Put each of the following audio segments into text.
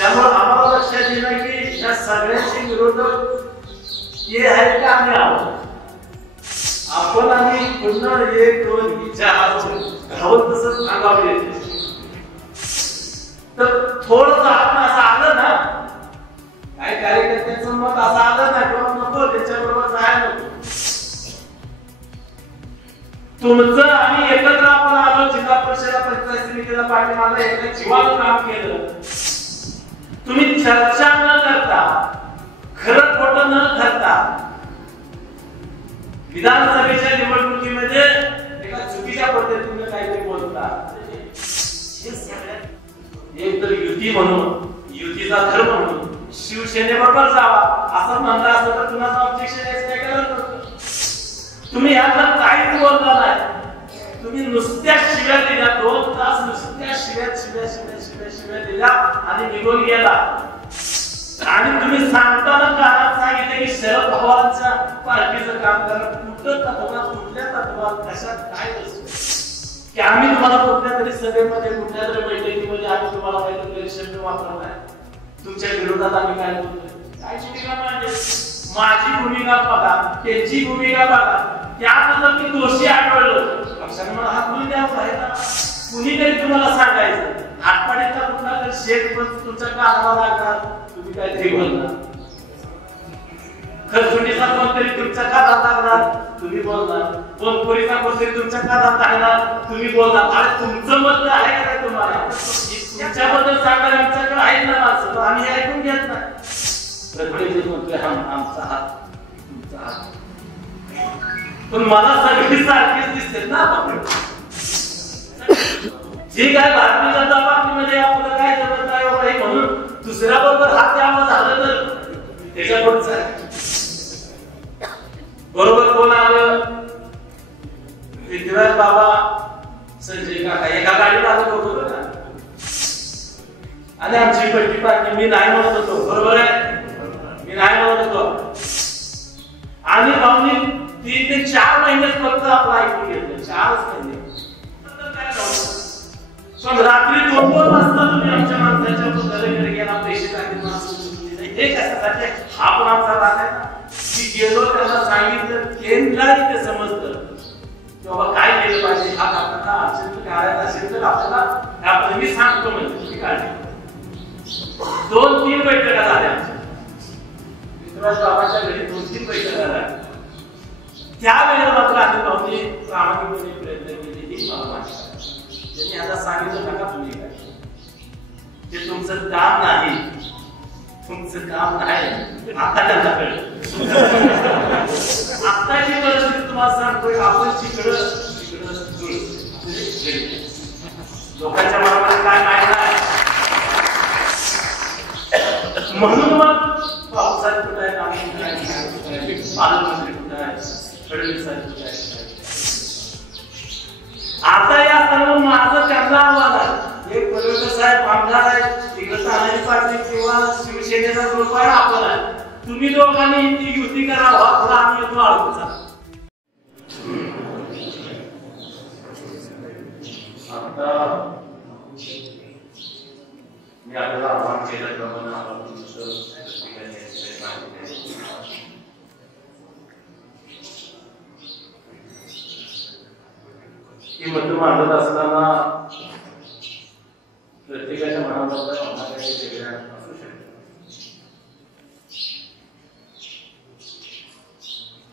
त्यामुळे आम्हाला लक्षात येणं की या सगळ्यांचे विरोधक हे आहेत का आम्ही आहोत. आपण आम्ही पुन्हा एक दोन विचार घावत तसंच सांगावे तर थोडंसं आपण असं आलं ना, काही कार्यकर्त्यांचं मत असं आलं ना किंवा नको त्याच्याबरोबर जायला नको. तुमचं आम्ही एकत्र आपण आलो, जिल्हा परिषद पंचायत समितीला पाठीमागे एका जीवाचं काम केलं. तुम्ही चर्चा न करता, खरं खोटं न करता विधानसभेच्या निवडणुकीमध्ये एका चुकीच्या पद्धतीने काहीतरी बोलता. एक तर युती म्हणून, युतीचा धर्म म्हणून शिवसेनेबरोबर जावा असं म्हणलं असतं तर कुणाचं ऑब्जेक्शन यायचं काय गरज नव्हतं. तुम्ही यातलं काहीच बोलला नाही. तुम्ही नुसत्या शिव्या दिल्या, 2 तास नुसत्या शिव्या दिल्या आणि निघून गेला. आणि तुम्ही सांगताना कानात सांगितलं की शरद पवारांच्या पार्टीचं काम करा. कुठं तत्वात, कुठल्या तत्वात, कशात काय असतं की आम्ही तुम्हाला कुठल्या तरी सभेमध्ये, कुठल्या तरी बैठकीमध्ये आम्ही तुम्हाला काहीतरी शब्द वापरलाय, तुमच्या विरोधात आम्ही काय बोलतोय, काय भूमिका मांडली. माझी भूमिका बघा, त्यांची भूमिका बघा. त्यात जर मी दोषी आढळलो पक्षाने मला हात धुवून द्यावं पाहिजे. कुणीतरी तुम्हाला सांगायचं, आठवड्याचा कुठला तर शेत पण तुमच्या कानाला लागणार, तुम्ही काहीतरी बोलणार. खरसुंडीचा कोणतरी तुमच्या कानात लागणार, तुम्ही बोलणार. बोलपुरीचा कोणतरी तुमच्या कानात लागणार, तुम्ही बोलणार. अरे तुमचं मत आहे का तुम्हाला? तुमच्याबद्दल सांगायला आमच्याकडे आहेत ना माणसं, पण आम्ही ऐकून घेत नाही. प्रत्येक म्हणतोय आमचा हात, तुमचा हात. पण मला सगळी सारखीच दिसते ना. जे काय भारतीय जनता पार्टीमध्ये आपलं काय जमत नाही म्हणून दुसऱ्या बरोबर हात द्यावा झालं तर त्याच्याबरोबर बरोबर कोण आलं? पृथ्वीराज बाबा, संजय काका एका गाडीत आलं बरोबर ना. आणि आमची पट्टी पार्टी मी नाही म्हणत होतो, बरोबर आहे, मी नाही म्हणत होतो. आणि भाऊनी 3 ते 4 महिने फक्त आपलं ऐकून घेतलं, 4च महिने. पण रात्री 2-2 वाजता तुम्ही आमच्या माणसाच्या घरी गेला, पैसे टाकले, हे कशासाठी? हा पण आमचा राग आहे ना की गेलो त्यांना सांगितलं, त्यांनाही ते समजलं की बाबा काय केलं पाहिजे. हा आपल्याला असेल करायचं असेल तर आपल्याला मी सांगतो म्हणजे काळजी. 2-3 बैठका झाल्या आमच्या पृथ्वीराज बाबाच्या घरी, 2-3 बैठका झाल्या. त्यावेळेला मात्र आम्ही भाऊनी प्रामाणिकपणे प्रयत्न केले की त्यांनी आता सांगितलं नका तुम्ही काय, ते तुमचं काम नाही, तुमचं काम नाही. आता त्यांना कळलं. आत्ताची परिस्थिती तुम्हाला सांगतोय, आपण तिकडं लोकांच्या मनामध्ये काय माहिती नाही. म्हणून मग पावसाळ्यात कुठं आहे, पालकमंत्री कुठं आहे, फडणवीस साहेब कुठं आहे. आता या सर्व माझं त्यांना आव्हान आहे. एक पडवळकर साहेब आमदार आहेत, तिकडे तानाजी पाटील किंवा शिवसेनेचा ग्रुप आहे, आपण आहे. तुम्ही दोघांनी ती युती करावा, थोडा आम्ही येतो आळूचा. आता मी आपल्याला आव्हान केल्याप्रमाणे आपण ही मत मांडत असताना प्रत्येकाच्या मनाबद्दल काही वेगळ्या असू शकतात.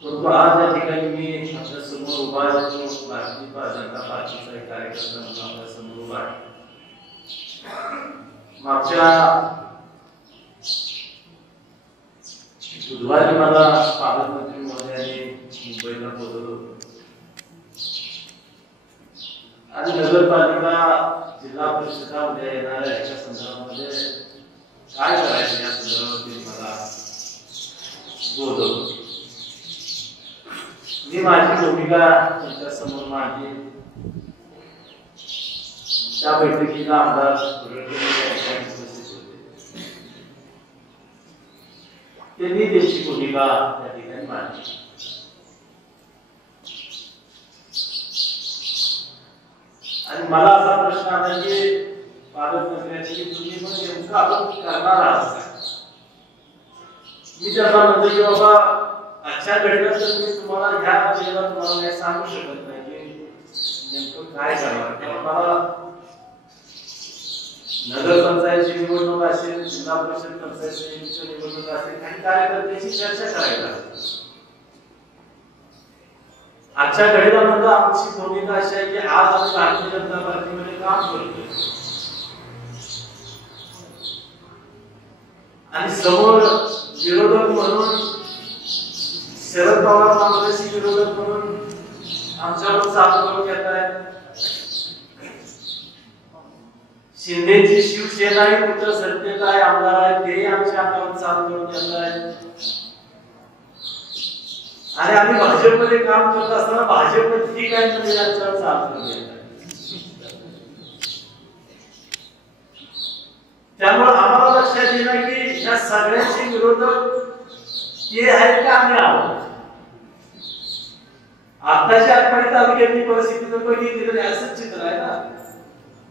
परंतु आज या ठिकाणी मी आपल्या समोर उभा आहे, भारतीय जनता पार्टीचा एक कार्यकर्ता म्हणून आपल्या समोर उभा आहे. मागच्या बुधवारी मला पालकमंत्री महोदयांनी मुंबईला बोलवलं होतं आणि नगरपालिका जिल्हा परिषदा उद्या येणाऱ्या याच्या संदर्भामध्ये काय करायचं या संदर्भामध्ये मला बोलवलं. मी माझी भूमिका त्यांच्या समोर मांडली. त्या बैठकीला आमदार त्यांनी त्यांची भूमिका त्या ठिकाणी मांडली. आणि मला असा प्रश्न आला की पालकमंत्र्यांची तुम्ही पण नेमकं आपण करणार आहात. मी त्यांना म्हणतो की बाबा आजच्या घडीला तर मी तुम्हाला ह्या वेळेला तुम्हाला काही सांगू शकत नाही की नेमकं काय करणार. कारण मला नगरपंचायतची निवडणूक असेल, जिल्हा परिषद पंचायतची निवडणूक असेल, काही कार्यकर्त्यांची चर्चा करायला. आजच्या घडीला म्हणजे आमची भूमिका अशी आहे की आज आम्ही भारतीय जनता पार्टीमध्ये काम करतोय आणि समोर विरोधक म्हणून शरद पवार काँग्रेसचे विरोधक म्हणून आमच्यावर चालू करून येत आहेत. शिंदेची शिवसेना ही कुठं सत्तेत आहे, आमदार आहे, ते आमच्या अंगावर चालू करून येत आहेत. आणि आम्ही भाजपमध्ये काम करत असताना भाजपमध्ये ठीक आहे म्हणजे यांच्यावर चालू करून येत आहे. त्यामुळे आम्हाला लक्षात येणं की या सगळ्यांचे विरोधक हे आहेत का आम्ही आहोत. आताच्या आठवडी तालुक्यातली परिस्थिती जर बघितली तर असंच चित्र आहे ना.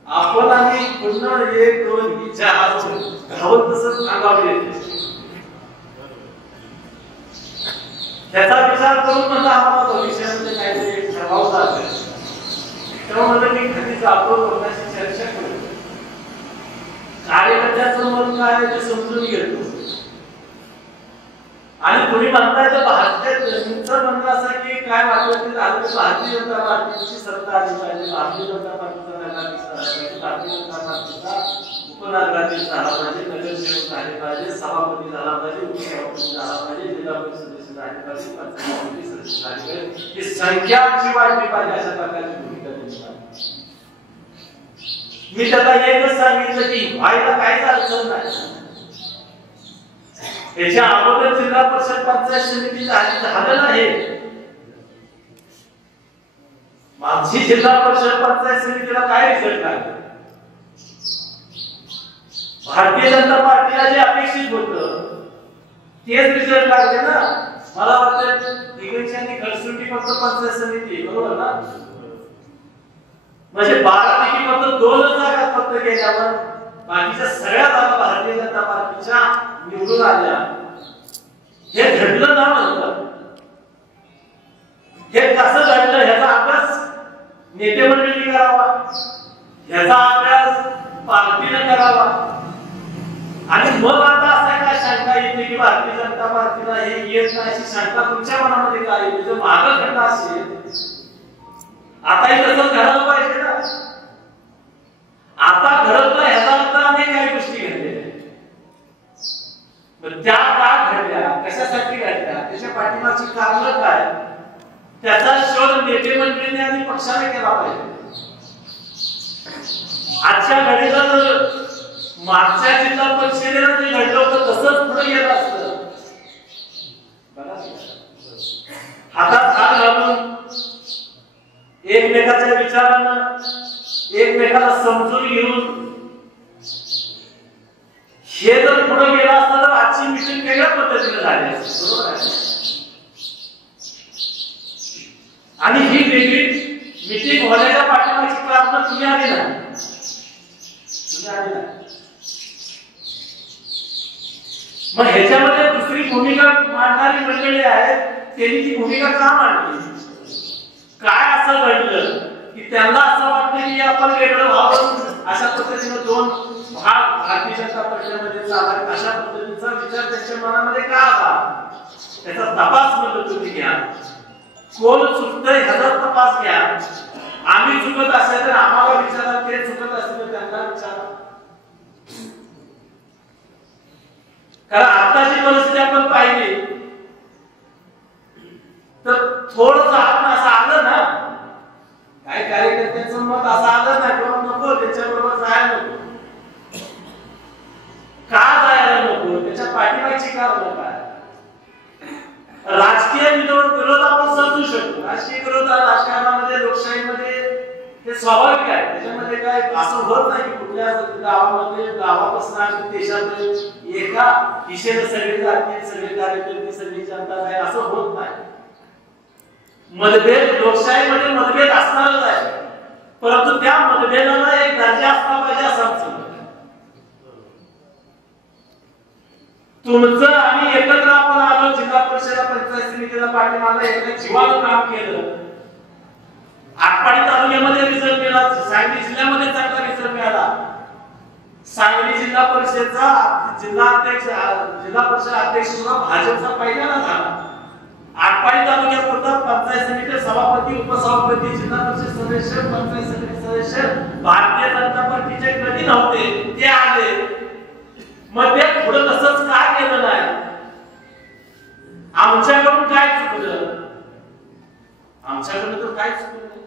आपण आम्ही पुन्हा 1 2 4 धावत तसंच अंगावर येते. त्याचा विचार करून म्हणलं आम्हाला भविष्यामध्ये काहीतरी ठरवावं लागेल. तेव्हा म्हणलं मी खाली जातो, लोकांशी चर्चा करतो, कार्यकर्त्याचं मन काय ते समजून घेतो. आणि तुम्ही म्हणताय तर भारतीय म्हणणं असं की काय वाटलं ते झालं की भारतीय जनता पार्टीची सत्ता आली पाहिजे, भारतीय जनता पार्टीचा नगराध्यक्ष झाला पाहिजे, भारतीय जनता पार्टीचा उपनगराध्यक्ष झाला पाहिजे, नगरसेवक झाले पाहिजे, सभापती झाला पाहिजे, उपसभापती झाला पाहिजे, जिल्हा परिषद सदस्य झाले पाहिजे, पंचायत समिती सदस्य झाले पाहिजे, ही संख्या आमची वाढली पाहिजे अशा प्रकारची भूमिका त्यांनी मांडली. मी त्याला एकच सांगितलं की व्हायला काहीच अडचण नाही. त्याच्या अगोदर जिल्हा परिषद पंचायत समिती झालं नाही. मागची जिल्हा परिषद पंचायत समितीला काय रिझल्ट लागला. भारतीय जनता पार्टीला जे अपेक्षित होतं तेच रिझल्ट लागले ना. मला वाटतं दिग्गजांनी खडसुटी फक्त पंचायत समिती बरोबर ना, म्हणजे 12 पैकी फक्त 2 जागा फक्त गेल्यावर बाकीच्या सगळ्या जागा भारतीय जनता पार्टीच्या निवडून आल्या. हे घडलं ना म्हणतात. हे कसं घडलं ह्याचा अभ्यास नेते मंडळी करावा, ह्याचा अभ्यास पार्टीने करावा. आणि मग आता असं काय शंका येते की भारतीय जनता पार्टीला हे येत नाही अशी शंका तुमच्या मनामध्ये काय येते. जर मागं घडलं असेल आताही तसंच घडायला पाहिजे ना. आता घडत नाही ह्याचा अर्थ अनेक काही गोष्टी घडलेल्या. त्या का घडल्या, कशासाठी घडल्या, त्याच्या पाठीमागची कारणं काय, त्याचा शोध नेते मंडळींनी आणि पक्षाने केला पाहिजे. आजच्या घडीला जर मागच्या जिल्हा परिषदेला जे घडलं होतं तसंच पुढे गेलं असतं, हातात हात घालून एकमेकाच्या विचारांना एकमेकाला समजून घेऊन हे जर पुढे गेलं असतं तर आजची मीटिंग वेगळ्या पद्धतीने झाली असती. बरोबर आहे. आणि ही वेगळी मीटिंग होण्याच्या पाठीमागची कारण तुम्ही आली नाही. मग ह्याच्यामध्ये दुसरी भूमिका मांडणारी मंडळी आहेत, त्यांनी ती भूमिका का मांडली, काय असं घडलं की त्यांना असं वाटतं की आपण वेगळं व्हावं, अशा पद्धतीने 2 भाग भारतीय जनता पक्षामध्ये चालत, अशा पद्धतीचा विचार त्यांच्या मनामध्ये का आला, त्याचा तपास म्हणतो तुम्ही घ्या. कोण चुकतंय ह्याचा तपास घ्या. आम्ही चुकत असेल तर आम्हाला विचारा, ते चुकत असेल तर त्यांना विचारा. कारण आताची परिस्थिती आपण पाहिली तर थोडंसं आपण असं आलं ना, काही कार्यकर्त्यांचं मत असं आलं ना किंवा नको त्याच्याबरोबर जायला नको. का जायला नको, त्याच्या पाठीमागची कारण काय. राजकीय विरोध आपण समजू शकतो. राजकीय विरोध राजकारणामध्ये, लोकशाहीमध्ये हे स्वाभाविक आहे. त्याच्यामध्ये काय असं होत नाही की कुठल्या गावामध्ये, गावापासून देशामध्ये एका दिशेने सगळे जातील, सगळे कार्यकर्ते, सगळी जनता जाईल, असं होत नाही. मतभेद लोकशाहीमध्ये मतभेद असणारच आहे. परंतु त्या मतभेदाला एक दर्जा असला पाहिजे असं आमचं मत आहे. तुमचं आम्ही एकत्र आपण आलो, जिल्हा परिषद पंचायत समितीला पाठीमागे एका जीवानं काम केलं. आटपाडी तालुक्यामध्ये रिझल्ट मिळाला, सांगली जिल्ह्यामध्ये चांगला रिझल्ट मिळाला. सांगली जिल्हा परिषदचा जिल्हा परिषद अध्यक्ष भाजपचा पहिल्यांदा झाला. आटपाडी तालुक्यापुरता पंचायत समिती सभापती, उपसभापती, जिल्हा परिषद सदस्य, पंचायत समिती सदस्य भारतीय जनता पार्टीचे कधी नव्हते, ते आले. मग ते पुढे तसंच काय केलं नाही? आमच्याकडून काय चुकलं? आमच्याकडून तर काय चुकलं नाही.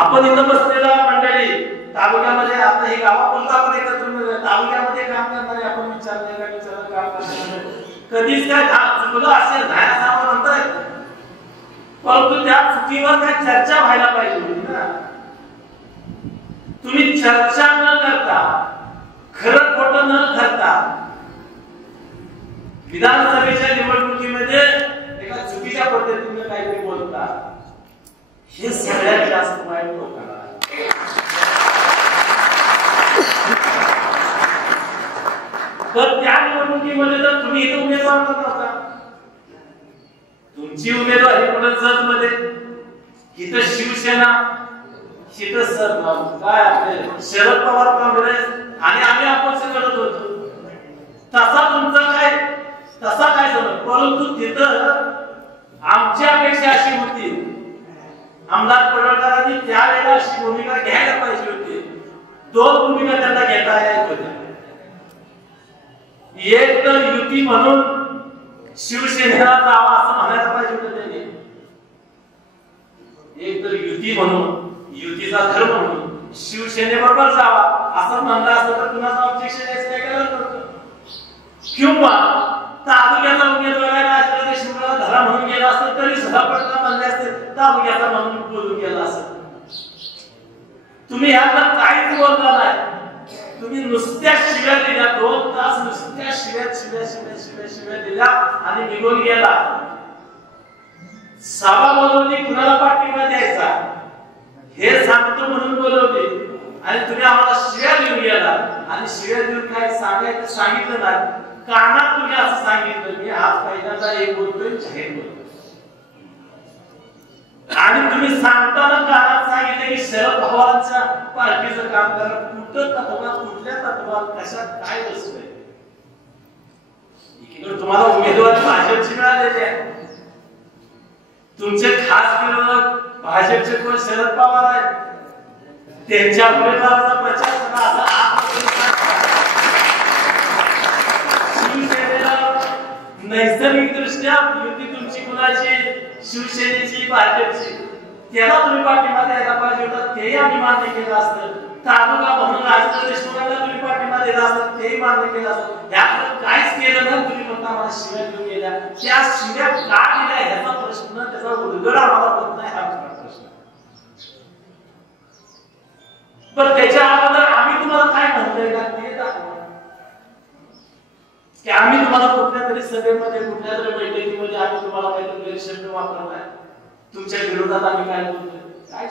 आपण इथं बसलेला मंडळी तालुक्यामध्ये आता हे गावापुरता आपण एकत्र तालुक्यामध्ये काम करणारे आपण विचारलं काम करणार कधीच काय चुकलं असेल नाही असं आपण म्हणतोय. परंतु त्या चुकीवर काय चर्चा व्हायला पाहिजे होती ना. तुम्ही चर्चा न करता, खरं खोटं न ठरता विधानसभेच्या निवडणुकीमध्ये एका चुकीच्या पद्धतीने काहीतरी बोलता, हे सगळ्यात जास्त वाईट लोकांना. तर त्या निवडणुकीमध्ये तर तुम्ही इथं उमेदवार नव्हता. तुमची उमेदवारी कुठं जत मध्ये, इथं शिवसेना, इथं काय आपले शरद पवार काँग्रेस आणि आम्ही अपक्ष करत होतो. तसा काय झालं. परंतु तिथं आमची अपेक्षा अशी होती, आमदार पडळकरांनी त्यावेळेला अशी भूमिका घ्यायला पाहिजे होती. दोन भूमिका त्यांना घेता येत होत्या. एक तर युती म्हणून शिवसेनेला जावा असं म्हणायला पाहिजे होतं त्यांनी. एक तर युती म्हणून, युतीचा धर्म म्हणून शिवसेनेबरोबर जावा असं म्हणलं असतं तर कुणाचं ऑब्जेक्शन यायचं काय गरज नव्हतं. किंवा तालुक्याचा उमेदवार राजकीय देशमुखाला धरा म्हणून गेला असतं तरी सुद्धा प्रश्न म्हणले असते, तालुक्याचा म्हणून बोलून गेला असत. तुम्ही ह्याला काहीच बोलला नाही. तुम्ही नुसत्या शिव्या दिल्या, 2 तास नुसत्या शिव्या दिल्या आणि निघून गेला. सभा बोलवली, कुणाला पाठिंबा द्यायचा हे सांगतो म्हणून बोलवली आणि तुम्ही आम्हाला शिव्या देऊन गेला. आणि शिव्या देऊन काय सांगितलं नाही, कानात तुम्ही असं सांगितलं. मी आज पहिल्यांदा एक बोलतोय, जाहीर बोलतोय. आणि तुम्ही सांगताना कानात सांगितलं की शरद पवारांच्या पार्टीचं काम करा. कुठं तत्वात, कुठल्या तत्वात, कशात काय बसलंय? एकीकडे तुम्हाला उमेदवारी भाजपची मिळालेली आहे. तुमचे खास विरोधक भाजपचे कोण शरद पवार आहेत. त्यांच्या उमेदवाराचा प्रचार करा. शिवसेनेला नैसर्गिक दृष्ट्या युती तुमची कुणाची, शिवसेनेची, भाजपची, त्याला तुम्ही पाठिंबा द्यायला पाहिजे होता. तेही आम्ही मान्य केलं असतं. तालुका म्हणून राजकीय देशमुखांना तुम्ही पाठिंबा दिला असता, तेही मान्य केलं असतं. याकडे काहीच केलं नाही. तुम्ही फक्त आम्हाला शिव्या देऊन गेल्या. त्या शिव्या का दिल्या ह्याचा प्रश्न, त्याचा उलगडा आम्हाला होत नाही. हा प्रश्न. पण त्याच्या अगोदर आम्ही तुम्हाला काय म्हणतोय का ते दाखवा. की आम्ही तुम्हाला कुठल्या तरी सभेमध्ये, कुठल्या तरी बैठकीमध्ये आम्ही तुम्हाला काहीतरी गैरशब्द वापरलाय, तुमच्या विरोधात आम्ही काय बोलतोय, काय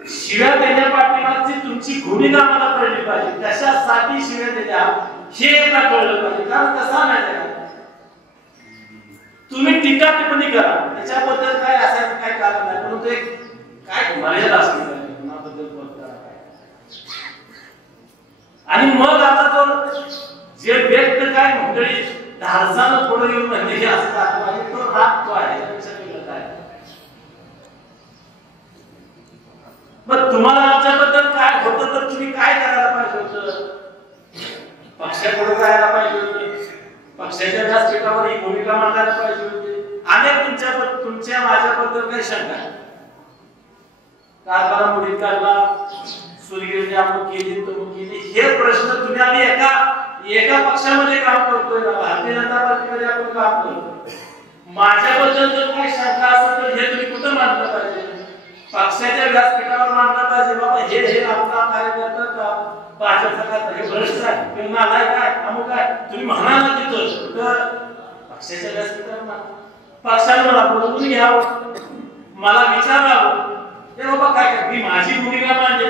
शिव्या देण्या पाठीमागची तुमची भूमिका मला कळली पाहिजे. कशासाठी शिव्या दिल्या हे एकदा कळलं पाहिजे. कारण कसा नाही, तुम्ही टीका टिप्पणी करा, त्याच्याबद्दल काय असायचं काय कारण नाही, परंतु एक काय मर्यादा असली पाहिजे कुणाबद्दल बोलताना काय. आणि मग आता तो जे व्यक्त काय मंडळी धारसानं थोडं येऊन म्हणले हे असं दाखवा, तो राग तो आहे. मग तुम्हाला आमच्याबद्दल काय होतं तर तुम्ही काय करायला पाहिजे होतं? पक्षाकडे जायला पाहिजे होते, पक्षाच्या व्यासपीठावर ही भूमिका मांडायला पाहिजे होती. अनेक तुमच्या माझ्याबद्दल काही शंका आहे. कारभारा मुडीत काढला, सूर्यगिरी अमुक केली तमुक केली, हे प्रश्न तुम्ही आम्ही एका पक्षामध्ये काम करतोय ना, भारतीय जनता पार्टीमध्ये आपण काम करतोय. माझ्याबद्दल जर काही शंका असेल तर हे तुम्ही कुठं मांडलं पाहिजे? पक्षाच्या व्यासपीठावर मांडलं पाहिजे. बाबा हे आपला कार्यकर्ता का भाजपचा करता हे भ्रष्ट आहे, हे नालायक आहे, अमुक आहे, तुम्ही म्हणा ना तिथं. पक्षाच्या व्यासपीठावर पक्षाने मला बोलवून घ्यावं, मला विचारावं ते बाबा काय काय, मी माझी भूमिका मांडे,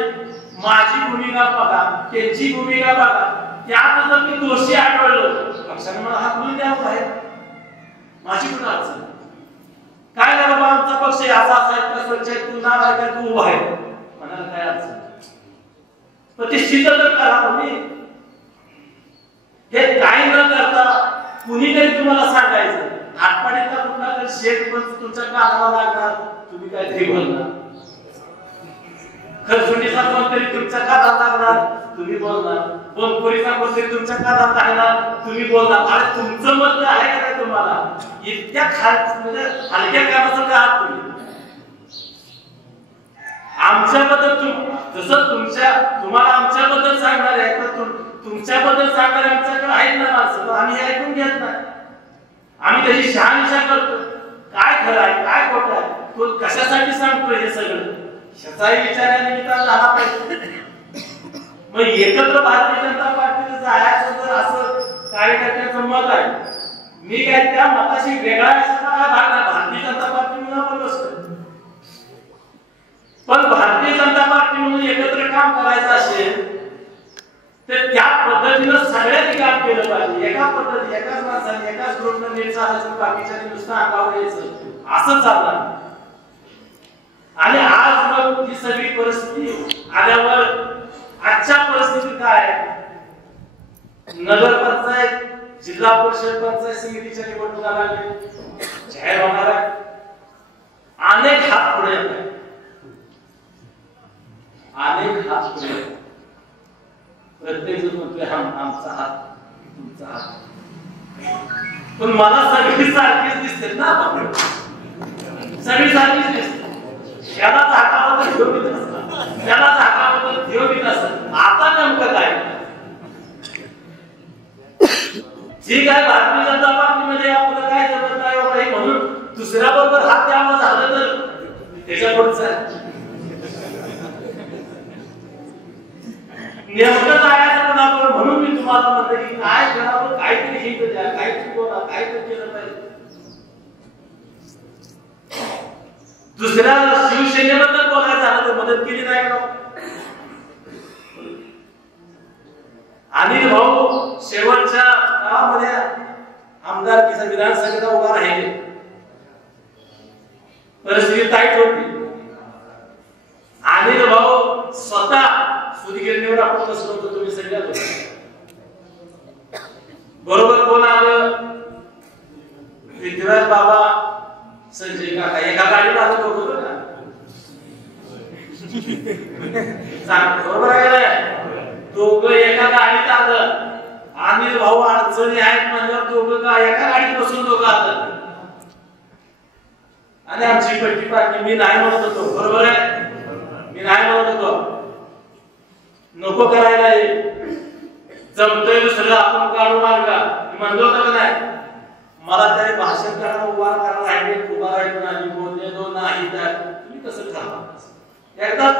माझी भूमिका बघा, त्यांची भूमिका बघा, त्यात जर मी दोषी आढळलो पक्षाने मला हाकलून द्यावं बाहेर, माझी कुठं अडचण काय ना बाबा आमचा पक्ष असा असा इतका स्वच्छ आहे, तू नाव आहे का तू उभा आहे म्हणाला काय अडचण, पण ते सिद्ध तर करा तुम्ही. हे काही न करता कुणीतरी तुम्हाला सांगायचं आठवड्यातला कुठला तरी शेठ पण तुमच्या कानाला लागणार, तुम्ही काय तरी बोलणार, खरसुंडीचा कोणतरी तुमच्या कानाला लागणार, तुम्ही बोलणार, बोनपुरीचा कोणतरी तुमच्या कानाला लागणार, तुम्ही बोलणार. अरे तुमचं मत आहे का नाही तुम्हाला, इतक्या म्हणजे हलक्या कामाचं का आहात तुम्ही. आमच्याबद्दल जसं तुम्हाला आमच्याबद्दल सांगणार आहे तर तुमच्याबद्दल सांगणारे आमच्याकडे आहेत ना माणसं, आम्ही हे ऐकून घेत नाही. आम्ही त्याची शहानिशा करतो, काय खरं आहे काय खोटं आहे, तो कशासाठी सांगतो हे सगळं, ह्याचाही विचारानिमित्त झाला पाहिजे. मग एकत्र भारतीय जनता पार्टीचं जायचं जर असं कार्यकर्त्याचं मत आहे, मी काय त्या मताशी वेगळा असताना भाग नाही, भारतीय जनता पार्टी म्हणून आपण बसतो, पण भारतीय जनता पार्टी म्हणून एकत्र काम करायचं असेल तर त्या पद्धतीनं सगळ्यांनी काम केलं पाहिजे. एका पद्धती एकाच माणसाने एकाच ग्रुपनं नीट चालायचं, बाकीच्यानी नुसतं अंगावर यायचं असं चालणार. आणि आज मग ही सगळी परिस्थिती आल्यावर आजच्या परिस्थितीत काय आहे, नगर पंचायत जिल्हा परिषद पंचायत समितीच्या निवडणुका लागल्या, जाहीर होणार आहे, अनेक हात पुढे येत आहेत, अनेक हात पुढे येत, प्रत्येक जण म्हणतोय आमचा हात तुमचा हात, पण मला सगळी सारखीच दिसते ना, सगळी सारखीच दिसते. याला झाकाबद्दल ठेवत असत, त्याला झाकाबद्दल ठेवत असत. आता नेमकं काय जी काय भारतीय जनता पार्टीमध्ये आपलं काय जमत नाही बाबा हे म्हणून दुसऱ्या बरोबर हात द्यावा झालं तर त्याच्या पुढचं नेमकं जायचं पण आपण, म्हणून मी तुम्हाला म्हणतो की काय करावं, काहीतरी हित द्या, काहीतरी बोला, काहीतरी केलं पाहिजे. दुसऱ्या शिवसेनेबद्दल बोलायचं झालं तर मदत केली नाही का. अनिल भाऊ शेवटच्या काळामध्ये आमदारकीचा विधानसभेला उभा राहिले, परिस्थिती टाईट होती. अनिल भाऊ स्वतः सुधीगिरणीवर आपण बसलो होतो, तुम्ही सगळ्या बरोबर कोण आलं, पृथ्वीराज बाबा संजय काका एका गाडीत आलं बरोबर ना, बरोबर आहे, दोघं एका गाडीत आलं. अनिल भाऊ अडचणी आहेत म्हणल्यावर दोघं का एका गाडीत बसून दोघं आलं, आणि आमची पट्टी पार्टी मी नाही म्हणत होतो, बरोबर आहे, मी नाही म्हणत होतो नको करायला, जमतोय दुसरं आपण काढू मार्गा म्हणलो तर नाही. मला त्या भाषण करायला उभा करायला राहिले, उभा राहिलो नाही, बोललेलो नाही, तर तुम्ही कसं ठरवा. एकदा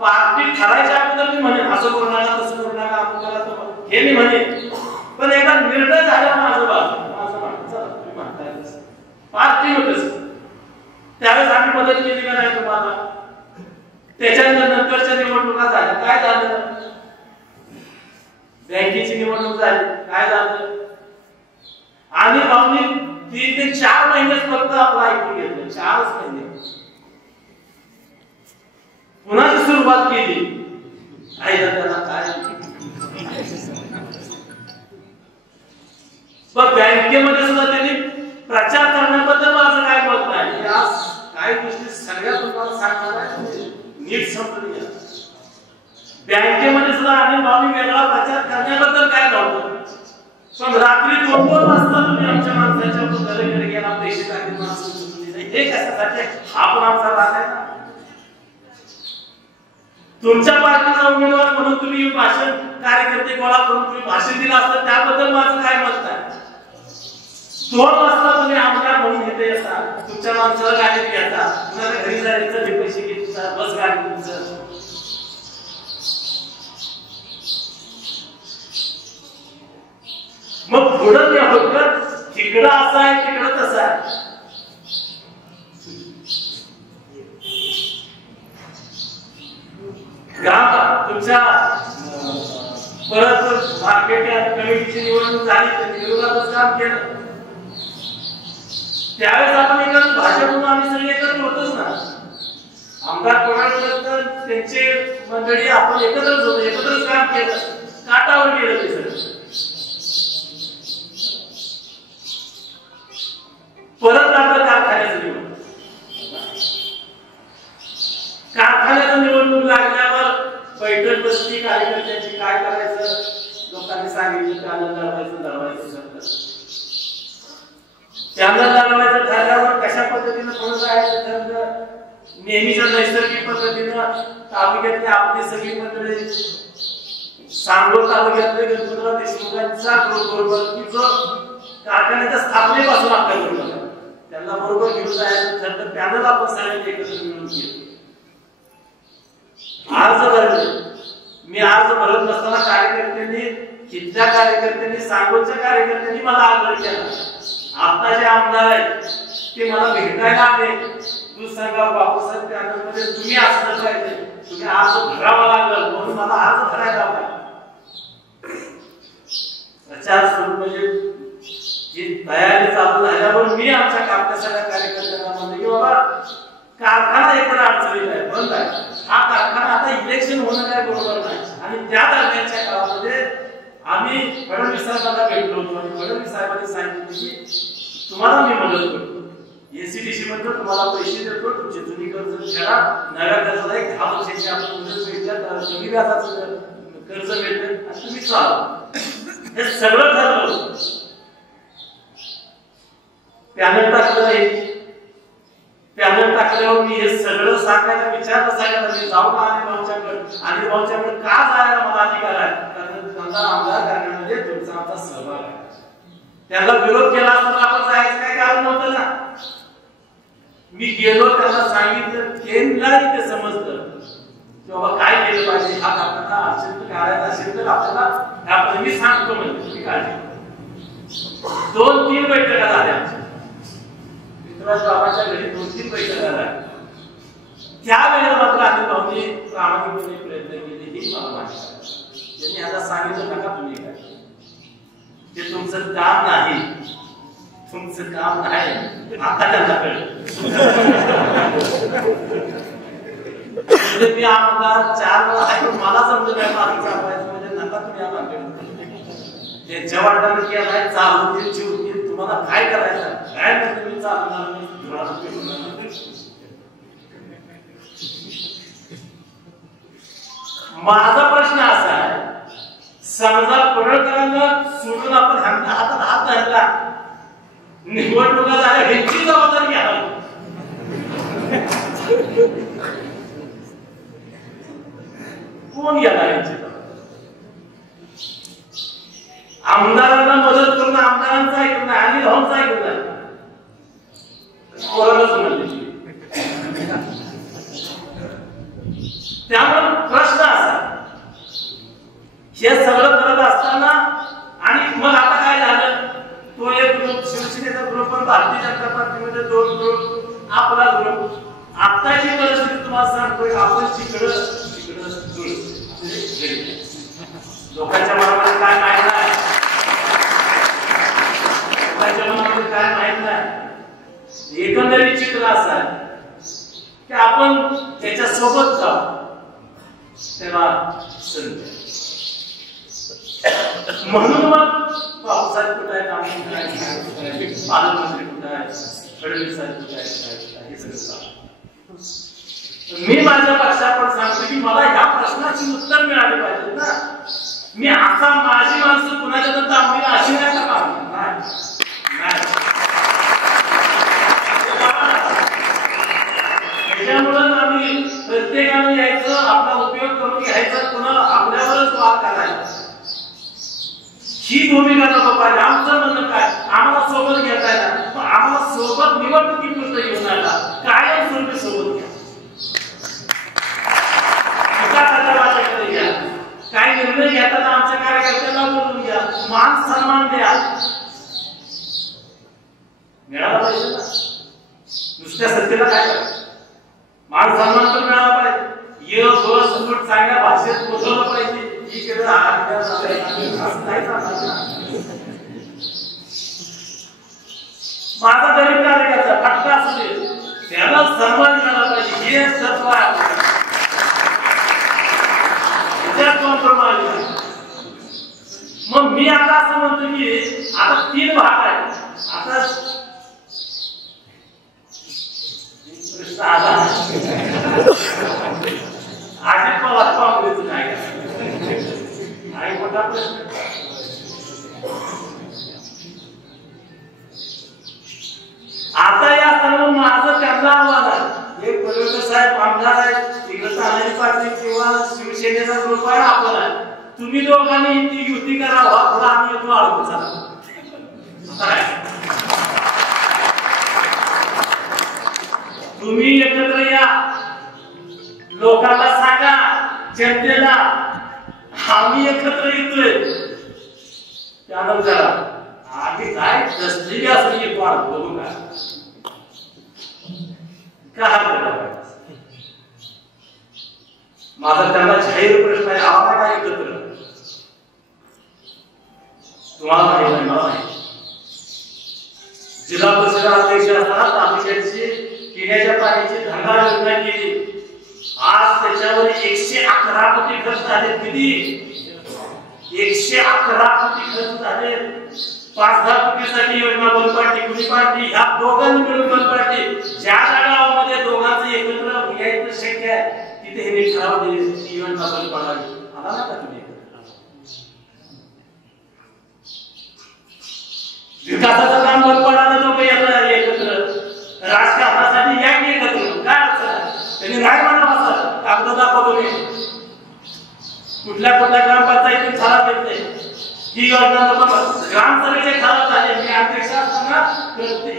पार्टी ठरायच्या अगोदर मी म्हणे असं करू नका तसं करू नका आपण हे मी म्हणे, पण एकदा निर्णय झाला माझं तुम्ही म्हणताय पार्टी होतच. त्यावेळेस आम्ही मदत केली का नाही तुम्हाला. त्याच्यानंतरच्या निवडणुका झाल्या, काय झालं, बँकेची निवडणूक झाली, काय झालं, आणि भाऊनी 3 ते 4 महिनेच फक्त आपलं ऐकून घेतलं, 4च महिने पुन्हा सुरुवात केली. त्याला काय बँकेमध्ये सुद्धा त्यांनी प्रचार करण्याबद्दल माझं काय मत नाही, आज काही गोष्टी सगळ्या तुम्हाला सांगणार आहे, नीट समजून घ्या. बँकेमध्ये सुद्धा अनिल भाऊनी वेगळा प्रचार करण्याबद्दल काय नव्हतं, पण रात्री 2-2 वाजता तुम्ही आमच्या माणसाच्या घरी गेला, पैसे टाकले, माणसं हे कशासाठी, हा पण आमचा राग आहे ना. तुमच्या पार्टीचा उमेदवार म्हणून तुम्ही भाषण कार्यकर्ते गोळा करून तुम्ही भाषण दिलं असतं, त्याबद्दल माझं काय मत नाही. 2 वाजता तुम्ही आमदार म्हणून इथे येता, तुमच्या माणसाला गाडी घेता, तुम्हाला घरी जायचं हे पैसे घेता, बस गाडी तुमचं. मग पुढं नाही होत का, तिकडं असं आहे तिकडं तसं आहे. परत मार्केट कमिटीची निवडणूक झाली तर विरोधातच काम केलं. त्यावेळेस आपण एकत्र भाजपमधून आम्ही सगळे एकत्र होतोच ना. आमदार कोणाकडे त्यांचे मंडळी आपण एकत्रच होतो, एकत्रच काम केलं, काटावर केलं ते सगळं. परत आपलं कारखान्याचं निवडणूक लागल्यावर बैठक बसली, कार्यकर्त्यांची काय करायचं लोकांनी सांगितलं, त्यांना लढवायचं त्यांना लढवायचं ठरल्यावर कशा पद्धतीनं पुढे जायचं ठरलं. नेहमीच्या नैसर्गिक पद्धतीनं तालुक्यातली आपली सगळी मंडळी, सांगोल तालुक्यातले गणपतराव देशमुखांचा बरोबर की जो कारखान्याच्या स्थापनेपासून आपल्या बरोबर त्यांना बरोबर घेऊन जायचं ठरलं. पॅनल आपण सगळ्यांनी एकत्र मिळून केलं, अर्ज भरले. मी अर्ज भरत नसताना कार्यकर्त्यांनी, तिथल्या कार्यकर्त्यांनी, सांगोलच्या कार्यकर्त्यांनी मला आग्रह केला. आता जे आमदार आहेत ते मला भेटायला आले. तू सांगा बापूसाहेब पॅनलमध्ये तुम्ही असलं पाहिजे, तुम्ही अर्ज भरावा लागल म्हणून मला अर्ज भरायला लागला. म्हणजे जी तयारी चालू झाल्यावर मी आमच्या सगळ्या कार्यकर्त्यांना म्हणलं की बाबा कारखाना एकतर अडचणीत आहे, बंद आहे. हा कारखाना आता इलेक्शन होणं काय बरोबर नाही. आणि त्या दरम्यानच्या काळामध्ये आम्ही फडणवीस साहेबांना भेटलो होतो आणि फडणवीस साहेबांनी सांगितलं की तुम्हाला मी मदत करतो, एसीडीसी मध्ये तुम्हाला पैसे देतो, तुमची जुनी कर्ज फेडा, नव्या कर्जाला एक 10 वर्षाची आपण मुदत मिळतात, कमी व्याजाचं कर्ज मिळतं आणि तुम्ही चालू. हे सगळं ठरलं. पॅनल टाकल्यावर मी हे सगळं सांगायला विचारलं साहेब, मी जाऊन आणि भाऊच्याकडे का जायला मला अधिकार आहे, कारण त्यांचा आमदार करण्यामध्ये तुमचा आमचा सहभाग आहे. त्याला विरोध केला असता आपण जायचं काय कारण नव्हतं ना. मी गेलो, त्यांना सांगितलं, त्यांनाही ते समजलं की बाबा काय केलं पाहिजे. हा कारखाना असेल करायचा असेल तर आपल्याला मी सांगतो म्हणजे तुम्ही काळजी. 2-3 बैठका झाल्या आमच्या बाबाच्या घरी, 2-3 बैठका झाल्या. त्यावेळेला मात्र आम्ही भाऊनी प्रामाणिकपणे प्रयत्न केले. ही मला माहिती आहे. त्यांनी आता सांगितलं नका तुम्ही काय, ते तुमचं काम नाही, तुमचं काम नाही. आता त्यांना कळलं मी आमदार 4 वेळा आहे, मला समजत नाही माझं चालवायचं म्हणजे नका तुम्ही आम्हाला त्यांच्या वाटायला केलाय चालवतील चिवतील, तुम्हाला काय करायचं काय नाही तुम्ही चालवणार. माझा प्रश्न असा आहे, समजा पडळकरांना सोडून आपण हातात हात धरला, निवडणुका झाल्या, ह्याची जबाबदारी घ्यायला कोण घेणार यांची? आमदारांना मदत करून आमदारांचं ऐकून नाही आणि भाऊंचं ऐकून नाही, कोणालाच म्हणले. त्यामुळे प्रश्न असा, हे सगळं करत असताना आणि मग आता काय झालं, तो एक ग्रुप शिवसेनेचा ग्रुप आणि भारतीय जनता पार्टीमध्ये 2 ग्रुप, आपला ग्रुप. आताची परिस्थिती तुम्हाला सांगतोय, आपण तिकडं लोकांच्या मनामध्ये काय माहित नाही, लोकांच्या मनामध्ये काय माहित नाही. एकंदरीत चित्र असं आहे की आपण त्याच्यासोबत जाऊ, तेव्हा संधी. म्हणून मग पावसाळ्यात कुठे आहे, पालकमंत्री कुठे आहे, फडणवीस साहेब कुठे आहे, हे सगळं मी माझ्या पक्षाकडे सांगतो की मला ह्या प्रश्नाची उत्तर मिळाली पाहिजे ना. मी आता माझी माणसं कुणाच्या तर आम्ही अशी नाही करणार. त्याच्यामुळे आम्ही प्रत्येकाने यायचं, आपला उपयोग करून घ्यायचा, पुन्हा आपल्यावरच वाद करायचा, ही भूमिका नको पाहिजे. आमचं म्हणणं काय, आम्हाला सोबत घेता येणार, आम्हाला सोबत निवडणुकीपुरतं घेऊन आला, कायम स्वरूपी सोबत घ्या. काय निर्णय घेताना आमच्या कार्यकर्त्यांना बोलून घ्या, मान सन्मान द्या, मिळाला पाहिजे ना. नुसत्या सत्तेला काय करायचं, मान सन्मान तर मिळाला पाहिजे. चांगल्या भाषेत बोलवलं पाहिजे, केलं माझा गरीब कार्यकर्ता फटका असू दे त्याला सन्मान मिळाला पाहिजे हे तत्व आहे मग मी आता असं म्हणतो की आता 3 भाग आहे आता अजित पवार काँग्रेसचं काय आणि मोठा प्रश्न आता या सर्व माझं त्यांना आव्हान आहे हे पडवकर साहेब आमदार आहेत तिकडे समाजवादी पार्टी किंवा शिवसेनेचा ग्रुप आहे आपण आहे तुम्ही दोघांनी ती युती करावा पुढे आम्ही येतो आळू तुम्ही एकत्र या लोकांना सांगा जनतेला आम्ही एकत्र येतोय त्यानंतर आधी काय कसली असं येतो बघू का माझा त्यांना जाहीर प्रश्न आहे आम्हाला काय एकत्र तुम्हाला माहिती नाही मला माहिती जिल्हा परिषद अध्यक्ष असताना तालुक्याची पिण्याच्या पाण्याची धंदा योजना केली आज त्याच्यावर 111 कोटी खर्च झाले किती 111 कोटी खर्च झाले 5-10 कोटीसाठी योजना बंद पाडली कुणी पाडली ह्या दोघांनी मिळून बंद पाडली ज्या गावामध्ये दोघांचं एकत्र घ्यायचं शक्य आहे तिथे हे ठराव दिले ती योजना बंद पाडावी आला ना का तुम्ही विकासाचं काम बंद पडायला लोक येतात एकत्र राजकारणासाठी या की एकत्र काय अडचण त्यांनी नाही म्हणा असं कागद दाखवतो मी कुठल्या ग्रामपंचायतीत ठराव घेतले ही योजना ग्रामसभेचे ठराव झाले मी अध्यक्ष असताना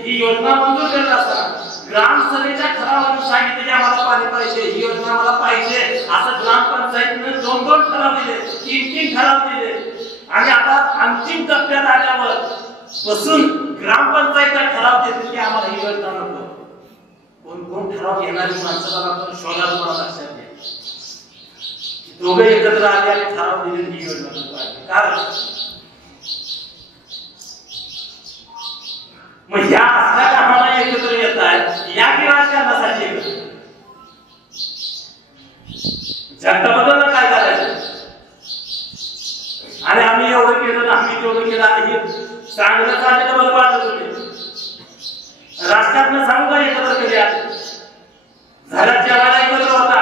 ही योजना मंजूर करत असताना ग्रामसभेच्या ठरावाने सांगितले की आम्हाला पाणी पाहिजे ही योजना आम्हाला पाहिजे असं ग्रामपंचायतीने 2-2 ठराव दिले 3-3 ठराव दिले आणि आता अंतिम टप्प्यात आल्यावर बसून ग्रामपंचायतीचा ठराव देते की आम्हाला ही योजना नको कोण ठराव घेणारी माणसाला आपण शोधा तुम्हाला लक्षात घ्या दोघे एकत्र आले आणि ठराव दिले ही योजना कारण मग या असल्या कामाला एकत्र येत आहेत या की राजकारणासाठी जनता बदलला काय करायचं आणि आम्ही एवढं केलं आम्ही तेवढं केलं आणि चांगलं चाललेलं बरं पाडलं तुम्ही राजकारण सांगू का एकत्र केले झाल्या जेवायला एकत्र होता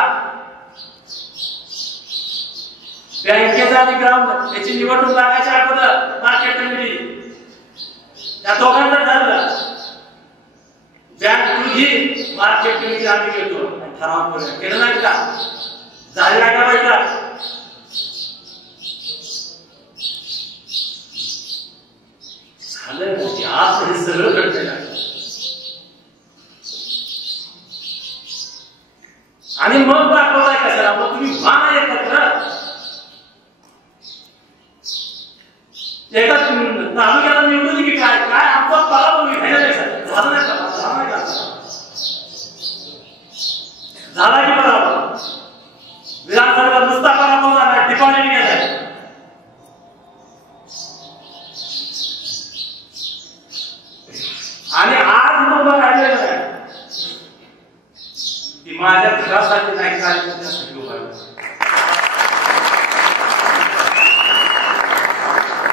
बँकेचा आणि ग्राम याची निवडणूक लागायच्या अगोदर मार्केट कमिटी त्या दोघांचं ठरलं बँक तुझी मार्केट कमिटी आम्ही घेतो ठराव केलं नाही का झाले नाही का बैठक आज हे सगळं घडलेलं आहे आणि मग दाखवलाय कशाला मग तुम्ही व्हा एकत्र एका तालुक्याला निवडून की काय काय आमचा पराभव घ्यायला झाला नाही झाला की पराभव विधानसभेला नुसता पराभव झाला डिपॉझिट गेलाय आणि आज लोक राहिलेलं नाही ती माझ्या घरासाठी नाही त्यासाठी लोक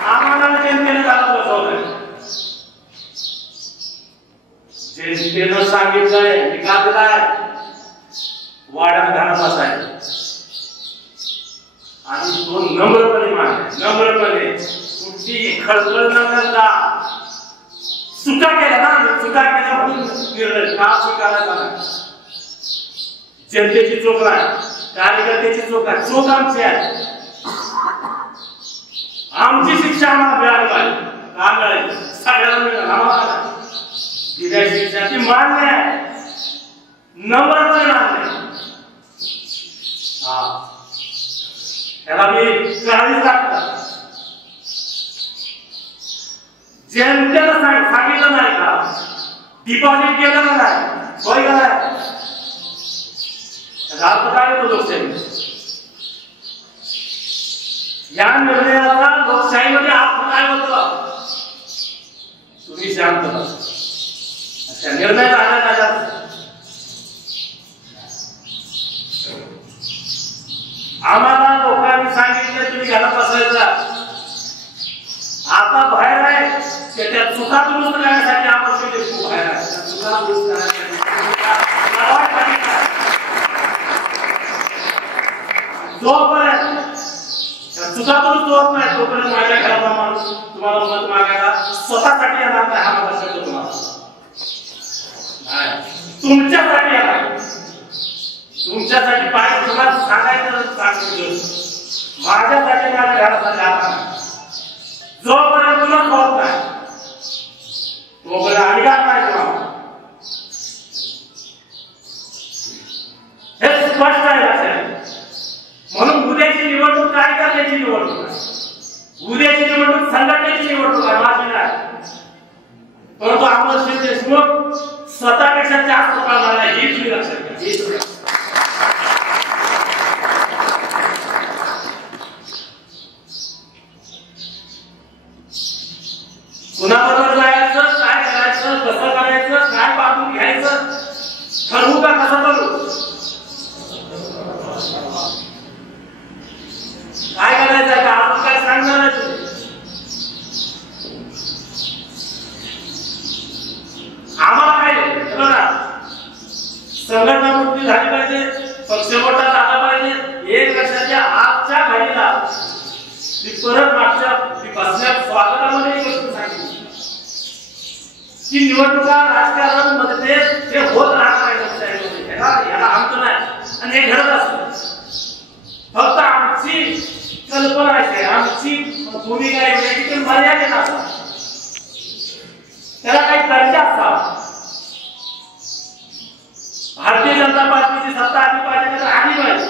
आम्हाला जनतेने घरात बसवलंय जनतेनं सांगितलंय निकाल वाड्यात घरात बसायचं आणि तो नम्रपणे मानले नम्रपणे कुठली खळखळ न करता चुका केल्या ना चुका केल्या म्हणून निर्णय का स्वीकारायचा नाही जनतेची चूक आहे कार्यकर्त्याची चूक आहे चूक आमची आहे आमची शिक्षा आम्हाला मिळाली पाहिजे का मिळाली सगळ्यांना मिळाली आम्हाला दिल्या शिक्षा ती मान्य आहे नम्रपणे मान्य हा त्याला मी करावीच लागतात जनतेला सांगितलं नाही का डिपॉझिट केलं का नाही होय का नाही काय होतो लोकशाही या निर्णयाचा लोकशाहीमध्ये अर्थ काय होतं? तुम्ही शांत बसा. अच्छा, निर्णय झाला का? आम्हाला लोकांनी सांगितलं तुम्ही घरात बसायचा. आता बाहेर आहे त्या चुका दुरुस्त करण्यासाठी आपण बाहेर आहे. चुका दुरुस्त करण्यासाठी जोपर्यंत चुका दुरुस्त होत नाही तोपर्यंत माझ्या घराचा माणूस तुम्हाला मत मागायला स्वतःसाठी येणार नाही. हा माझा शब्द तुम्हाला तुमच्यासाठी येणार. तुमच्यासाठी पाय तुम्हाला सांगायचं सांगितलं. माझ्यासाठी माझ्या घरासाठी आता नाही. जोपर्यंत तुला होत नाही तोपर्यंत अधिकार नाही तुम्हाला. हे स्पष्ट आहे लक्षात. म्हणून उद्याची निवडणूक काय करण्याची निवडणूक आहे. उद्याची निवडणूक संघटनेची निवडणूक आहे, माझी नाही. परंतु अमरसिंह देशमुख स्वतःपेक्षा जास्त प्रमाणात आहे ही तुम्ही लक्षात घ्या. कुणाबरोबर जायचं, काय करायचं, कसं करायचं, काय बाजू घ्यायचं ठरवू का कसं करू, काय करायचं का आपण काय सांगणार आहे. आम्हाला काय बघा, संघटना मोठी झाली पाहिजे, पक्ष मोठा झाला पाहिजे. एक वर्षाच्या आजच्या घडीला परत मागच्या बसण्यात स्वागतामध्ये एक गोष्ट सांगितली की निवडणुका राजकारण मध्ये ते होत राहणार याला आमचं नाही आणि हे घडत असत. फक्त आमची कल्पना आहे, आमची भूमिका आहे की ते मर्यादित असतात, त्याला काही दर्जा असावा. भारतीय जनता पार्टीची सत्ता आली पाहिजे तर आली पाहिजे.